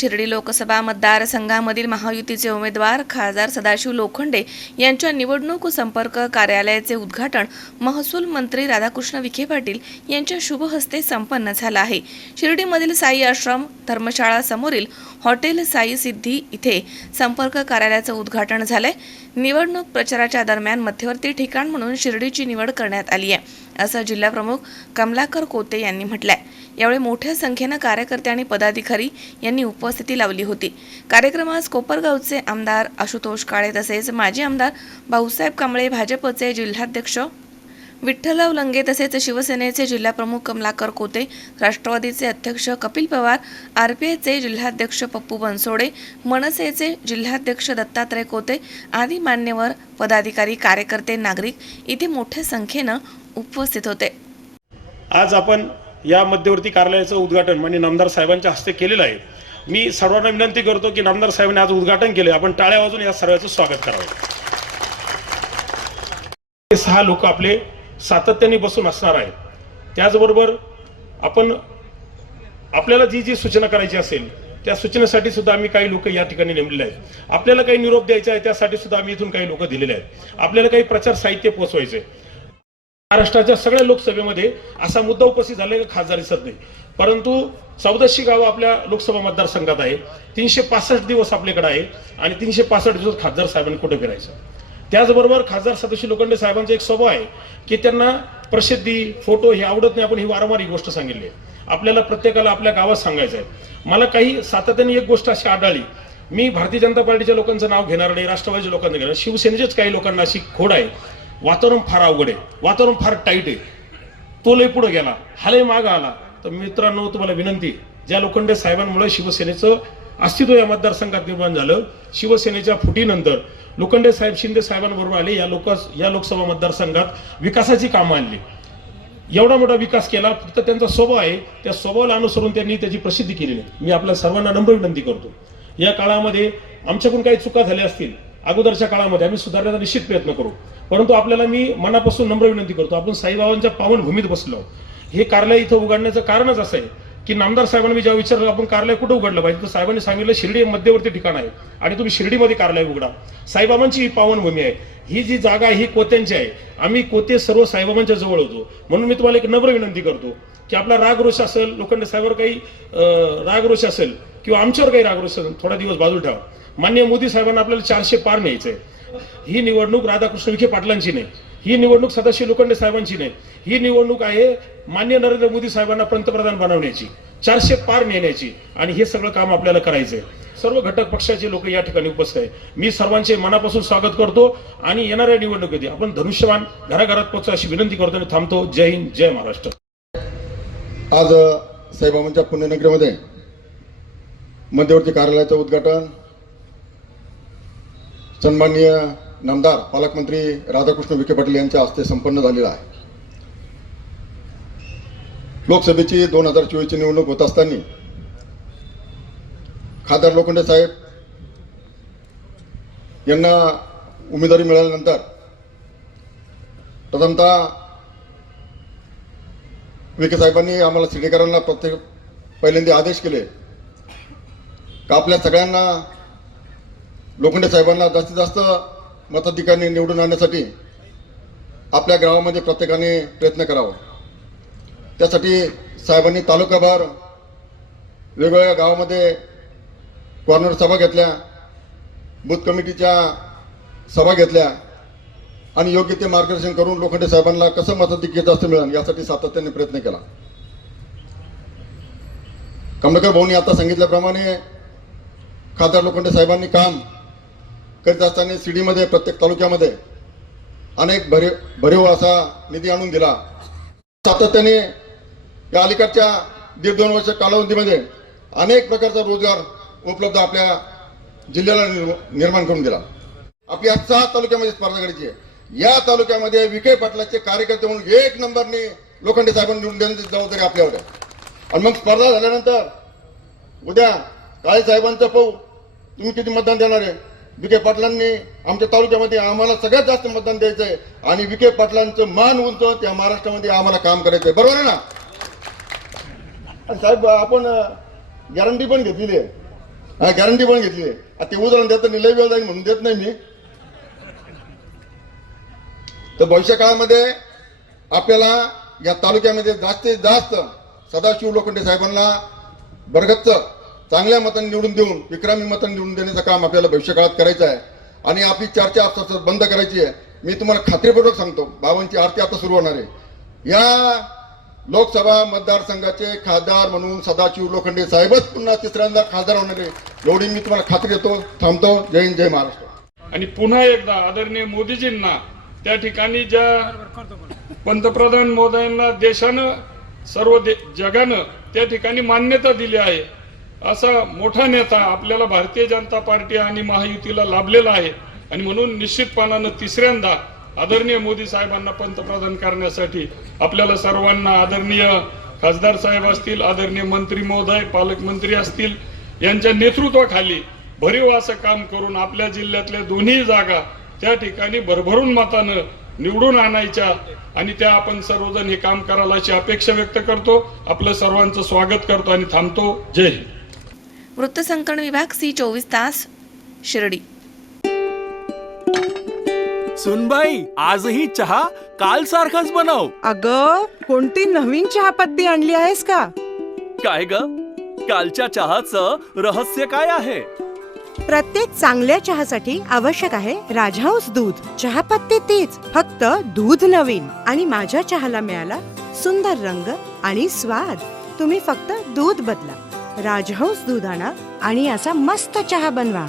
शिर्डी लोकसभा मतदारसंघामधील महायुतीचे उमेदवार खासदार सदाशिव लोखंडे यांच्या निवडणूक संपर्क कार्यालयाचे उद्घाटन महसूल मंत्री राधाकृष्ण विखे पाटील यांच्या शुभहस्ते संपन्न झालं आहे. शिर्डीमधील साई आश्रम धर्मशाळा समोरील हॉटेल साई सिद्धी इथे संपर्क कार्यालयाचं उद्घाटन झालंय. निवडणूक प्रचाराच्या दरम्यान मध्यवर्ती ठिकाण म्हणून शिर्डीची निवड करण्यात आली आहे असं जिल्हाप्रमुख कमलाकर कोते यांनी म्हटलंय. यावेळी मोठ्या संख्येनं कार्यकर्ते आणि पदाधिकारी यांनी उपस्थिती लावली होती. कार्यक्रमास कोपरगावचे आमदार आशुतोष काळे तसेच माजी आमदार भाऊसाहेब कांबळे भाजपचे जिल्हाध्यक्ष विठ्ठलराव लंगे तसेच शिवसेनेचे जिल्हाप्रमुख कमलाकर कोते राष्ट्रवादीचे अध्यक्ष कपिल पवार आरपीआयचे जिल्हाध्यक्ष पप्पू बनसोडे मनसेचे जिल्हाध्यक्ष दत्तात्रय कोते आदी मान्यवर पदाधिकारी कार्यकर्ते नागरिक इथे मोठ्या संख्येनं उपस्थित होते. आज आपण या मध्यवर्ती कार्यालयाचं उद्घाटन म्हणजे नामदार साहेबांच्या हस्ते केलेलं आहे. मी सर्वांना विनंती करतो की नामदार साहेबांनी आज उद्घाटन केले. आपण टाळ्या वाजून या सर्वांचं स्वागत करावं. सहा लोक आपले सातत्याने बसून असणार आहे. त्याचबरोबर आपण आपल्याला जी जी सूचना करायची असेल त्या सूचनेसाठी सुद्धा आम्ही काही लोक या ठिकाणी नेमलेले आहेत. आपल्याला काही निरोप द्यायचा आहे त्यासाठी सुद्धा आम्ही इथून काही लोक दिलेले आहेत. आपल्याला काही प्रचार साहित्य पोहोचवायचे महाराष्ट्राच्या सगळ्या लोकसभेमध्ये असा मुद्दा उपस्थित झालेला खासदार दिसत नाही. परंतु चौदाशे गावं आपल्या लोकसभा मतदारसंघात आहे. तीनशे पासष्ट दिवस आपल्याकडे आहे आणि तीनशे पासष्ट दिवस खासदार साहेबांनी कुठे फिरायचं? त्याचबरोबर खासदार सदस्य लोखंडे साहेबांचा एक स्वभाव आहे की त्यांना प्रसिद्धी फोटो हे आवडत नाही आपण ही वारंवार ही गोष्ट सांगितली आहे. आपल्याला प्रत्येकाला आपल्या गावात सांगायचं आहे. मला काही सातत्याने एक गोष्ट अशी आढळली. मी भारतीय जनता पार्टीच्या लोकांचं नाव घेणार नाही राष्ट्रवादीच्या लोकांचं घेणार शिवसेनेचेच काही लोकांना अशी खोड आहे. वातावरण फार अवघड आहे. वातावरण फार टाईट आहे. तो लय पुढे गेला. हा लय माग आला. तर मित्रांनो तुम्हाला विनंती ज्या लोखंडे साहेबांमुळे शिवसेनेचं अस्तित्व या मतदारसंघात निर्माण झालं. शिवसेनेच्या फुटीनंतर लोखंडे साहेब शिंदे साहेबांबरोबर आले. या लोक या लोकसभा मतदारसंघात विकासाची कामं आणली. एवढा मोठा विकास केला फक्त त्यांचा स्वभाव आहे. त्या स्वभावाला अनुसरून त्यांनी त्याची प्रसिद्धी केलेली मी आपल्या सर्वांना नम्र विनंती करतो. या काळामध्ये आमच्याकडून काही चुका झाल्या असतील अगोदरच्या काळामध्ये आम्ही सुधारण्याचा निश्चित प्रयत्न करू. परंतु आपल्याला मी मनापासून नम्र विनंती करतो. आपण साईबाबांच्या पावनभूमीत बसलो. हे कार्यालय इथं उघडण्याचं कारणच असं आहे. की नामदार साहेबांनी मी जेव्हा विचारलं आपण कार्यालय कुठं उघडलं पाहिजे? तर साहेबांनी सांगितलं शिर्डी मध्यवर्ती ठिकाण आहे आणि तुम्ही शिर्डीमध्ये कार्यालय उघडा. साईबाबांची ही पावनभूमी आहे. ही जी जागा आहे ही कोत्यांची आहे. आम्ही कोते सर्व साईबाबांच्या जवळ होतो. म्हणून मी तुम्हाला एक नम्र विनंती करतो की आपला राग रोष असेल लोखंड साहेबांवर काही राग रोष असेल किंवा आमच्यावर काही राग रोष असेल थोडा दिवस बाजूला ठेवा. मान्य मोदी साहेबांना आपल्याला चारशे पार न्यायचे ही निवडणूक राधाकृष्ण विखे पाटलांची नाही. ही निवडणूक सदाशिव लोखंडे साहेबांची नाही. ही निवडणूक आहे मान्य नरेंद्र मोदी साहेबांना पंतप्रधान बनवण्याची चारशे पार नेण्याची आणि हे सगळं काम आपल्याला करायचं आहे सर्व घटक पक्षाचे लोक या ठिकाणी उपस्थित आहे मी सर्वांचे मनापासून स्वागत करतो आणि येणाऱ्या निवडणुकीत आपण धनुष्यवान घराघरात पोहोचतो अशी विनंती करतो आणि थांबतो. जय हिंद जय महाराष्ट्र. आज साईबाबांच्या पुण्यनगरीमध्ये मध्यवर्ती कार्यालयाचं उद्घाटन. सन्माननीय नामदार पालकमंत्री राधाकृष्ण विखे पाटील यांच्या हस्ते संपन्न झालेला आहे. लोकसभेची दोन हजार चोवीसची निवडणूक होत असताना खासदार लोखंडे साहेब यांना उमेदवारी मिळाल्यानंतर प्रथमतः विखे साहेबांनी आम्हाला शिर्डीकरांना प्रत्येक पहिल्यांदा आदेश केले का आपल्या सगळ्यांना लोखंडे साहेबांना जास्तीत जास्त मताधिकाऱ्यांनी निवडून आणण्यासाठी आपल्या गावामध्ये प्रत्येकाने प्रयत्न करावा. त्यासाठी साहेबांनी तालुकाभर वेगवेगळ्या गावामध्ये कॉर्नर सभा घेतल्या बूथ कमिटीच्या सभा घेतल्या आणि योग्य ते मार्गदर्शन करून लोखंडे साहेबांना कसं मताधिक्य जास्त मिळेल यासाठी सातत्याने प्रयत्न केला. कमलकर भाऊनी आता सांगितल्याप्रमाणे खासदार लोखंडे साहेबांनी काम करीत असताना सिडीमध्ये प्रत्येक तालुक्यामध्ये अनेक भरीव भरीव असा निधी आणून दिला. सातत्याने या अलीकडच्या दीड दोन वर्ष कालावधीमध्ये अनेक प्रकारचा रोजगार उपलब्ध आपल्या जिल्ह्याला निर्माण करून दिला. आपल्या सहा तालुक्यामध्ये स्पर्धा करायची आहे. या तालुक्यामध्ये विखे पाटलाचे कार्यकर्ते म्हणून एक नंबरने लोखंडे साहेबांनी निवडून देण्याची जबाबदारी आपल्यावर आहे. आणि मग स्पर्धा झाल्यानंतर उद्या काळे साहेबांचं पाहू. तुम्ही किती मतदान देणार आहे? विखे पाटलांनी आमच्या तालुक्यामध्ये आम्हाला सगळ्यात जास्त मतदान द्यायचं आहे आणि विखे पाटलांचं मान उंच त्या महाराष्ट्रामध्ये आम्हाला काम करायचं आहे बरोबर आहे ना? साहेब आपण गॅरंटी पण घेतलेली आहे. हा गॅरंटी पण घेतली आहे. ते उदाहरण देताना लय वेळ जाईल म्हणून देत नाही मी. तर भविष्य काळामध्ये आपल्याला या तालुक्यामध्ये जास्तीत जास्त सदाशिव लोखंडे साहेबांना बरगच्च चांगल्या मतांनी निवडून देऊन विक्रमी मतांनी निवडून देण्याचं काम आपल्याला भविष्यकाळात करायचं आहे. आणि आपली चर्चा आता बंद करायची आहे. मी तुम्हाला खात्रीपूर्वक सांगतो बाबांची आरती आता सुरू होणार आहे. या लोकसभा मतदारसंघाचे खासदार म्हणून सदाशिव लोखंडे साहेबच पुन्हा तिसऱ्यांदा खासदार होणार आहे. एवढी मी तुम्हाला खात्री देतो थांबतो. जय हिंद जय महाराष्ट्र. आणि पुन्हा एकदा आदरणीय मोदीजींना त्या ठिकाणी ज्या पंतप्रधान मोदयांना देशानं सर्व दे जगानं त्या ठिकाणी मान्यता दिली आहे असा मोठा नेता आपल्याला भारतीय जनता पार्टी आणि महायुतीला लाभलेला आहे. आणि म्हणून निश्चितपणानं तिसऱ्यांदा आदरणीय मोदी साहेबांना पंतप्रधान करण्यासाठी आपल्याला सर्वांना आदरणीय खासदार साहेब असतील आदरणीय मंत्री महोदय पालकमंत्री असतील यांच्या नेतृत्वाखाली भरीव असं काम करून आपल्या जिल्ह्यातल्या दोन्ही जागा त्या ठिकाणी भरभरून मतानं निवडून आणायच्या आणि त्या आपण सर्वजण हे काम करायला अशी अपेक्षा व्यक्त करतो. आपलं सर्वांचं स्वागत करतो आणि थांबतो. जय हिंद. वृत्तसंकलन विभाग सी चोवीस तास शिर्डी. सुनबाई आजही चहा काल सारखाच बनव. अग कोणती नवीन चहापत्ती आणली आहेस का? काय ग? कालच्या चहाचं रहस्य काय आहे? प्रत्येक चांगल्या चहासाठी आवश्यक आहे राजहंस दूध. चहापत्ती तीच फक्त दूध नवीन. आणि माझ्या चहाला मिळाला सुंदर रंग आणि स्वाद. तुम्ही फक्त दूध बदला. राजहंस दूध आणा आणि असा मस्त चहा बनवा.